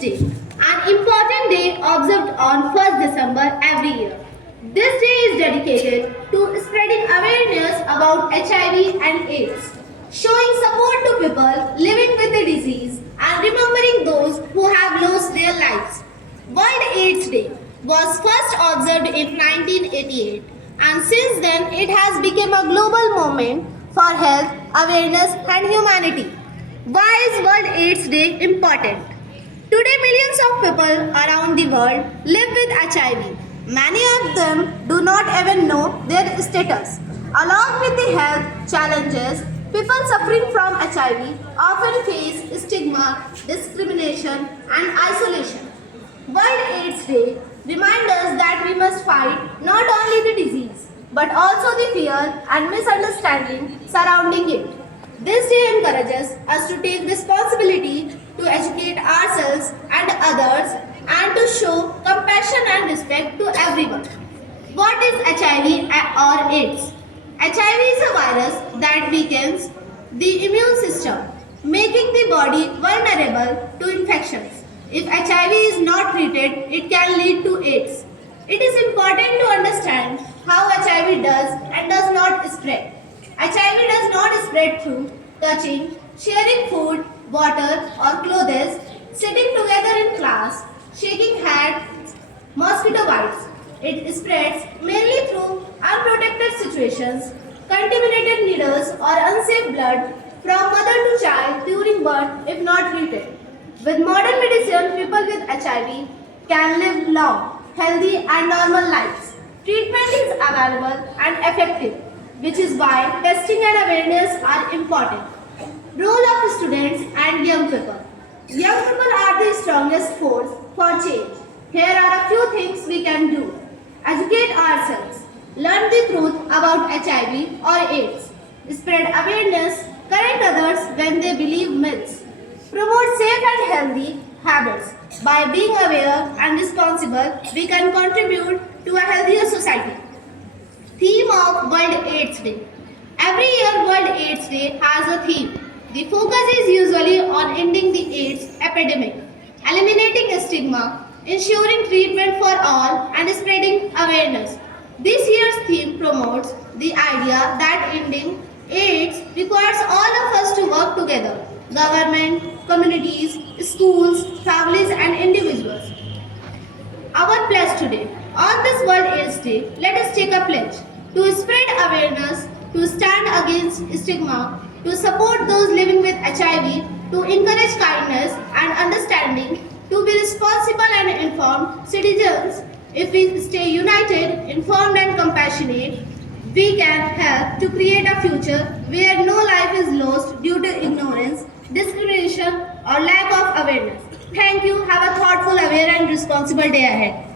Day, an important day observed on 1st December every year. This day is dedicated to spreading awareness about HIV and AIDS, showing support to people living with the disease and remembering those who have lost their lives. World AIDS Day was first observed in 1988, and since then it has become a global movement for health, awareness and humanity. Why is World AIDS Day important? Today, millions of people around the world live with HIV. Many of them do not even know their status. Along with the health challenges, people suffering from HIV often face stigma, discrimination, and isolation. World AIDS Day reminds us that we must fight not only the disease but also the fear and misunderstanding surrounding it. This day encourages us to take responsibility to educate ourselves and others and to show compassion and respect to everyone. What is HIV or AIDS? HIV is a virus that weakens the immune system, making the body vulnerable to infections. If HIV is not treated, it can lead to AIDS. It is important to understand how HIV does and does not spread. HIV does not spread through touching, sharing food, water or clothes, sitting together in class, shaking hands, mosquito bites. It spreads mainly through unprotected situations, contaminated needles or unsafe blood from mother to child during birth if not treated. With modern medicine, people with HIV can live long, healthy and normal lives. Treatment is available and effective, which is why testing and awareness are important. Role of students and young people. Young people are the strongest force for change. Here are a few things we can do. Educate ourselves. Learn the truth about HIV or AIDS. Spread awareness. Correct others when they believe myths. Promote safe and healthy habits. By being aware and responsible, we can contribute to a healthier society. Theme of World AIDS Day. Every year World AIDS Day has a theme. The focus is usually on ending the AIDS epidemic, eliminating stigma, ensuring treatment for all, and spreading awareness. This year's theme promotes the idea that ending AIDS requires all of us to work together: government, communities, schools, families, and individuals. Our pledge today. On this World AIDS Day, let us take a pledge to spread awareness, to stand against stigma, to support those living with HIV, to encourage kindness and understanding, to be responsible and informed citizens. If we stay united, informed and compassionate, we can help to create a future where no life is lost due to ignorance, discrimination or lack of awareness. Thank you. Have a thoughtful, aware and responsible day ahead.